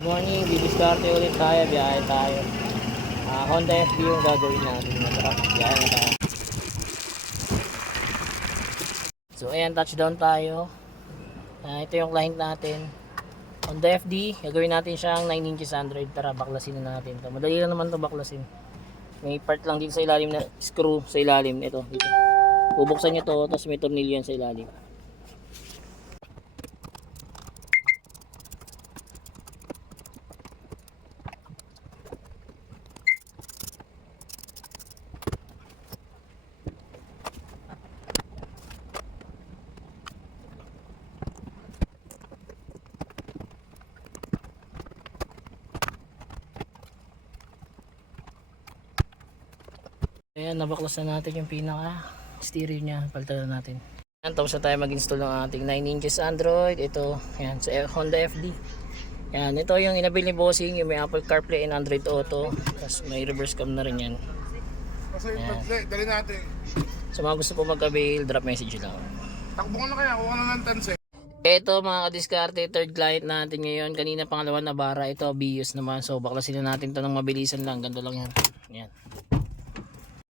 Morning, didiskarte ulit tayo, biyahe tayo. Honda FB yung gagawin natin. Tara, biyahe na tayo. So ayan, touchdown tayo. Ito yung client natin. Honda FD, gagawin natin siyang 9 inches Android. Tara, baklasin na natin to. Madali lang naman to baklasin. May part lang dito sa ilalim na screw sa ilalim. Ito, dito. Bubuksan nyo to, tapos may tornilyo yan sa ilalim. Ayan, nabaklas na natin yung pinaka stereo nya, palitan na natin. Ayan, tapos na tayo mag-install ng ating 9 inches Android. Ito, ayan, sa Honda FD. Ayan, ito yung inabili ni Bossing, yung may Apple CarPlay and Android Auto. Tapos may reverse cam na rin yan. Ayan. Dali natin. Sa mga gusto po mag-avail, drop message lang. Takbo ko na kaya, kuha na ng tanse. Ito mga kadiskarte, third client natin ngayon. Kanina pangalawa na bara, ito BIOS naman. So baklasin na natin to ng mabilisan lang, ganito lang yan. Ayan.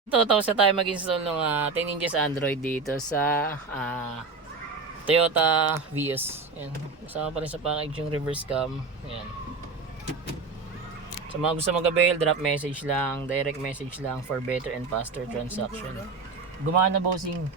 Ito, tapos na tayo mag-install ng 10 inches Android dito sa Toyota Vios. Ayan. Kasama pa rin sa package yung reverse cam. Ayan. Sa mga gusto mag-avail, drop message lang, direct message lang for better and faster transaction. Gumana, Bossing.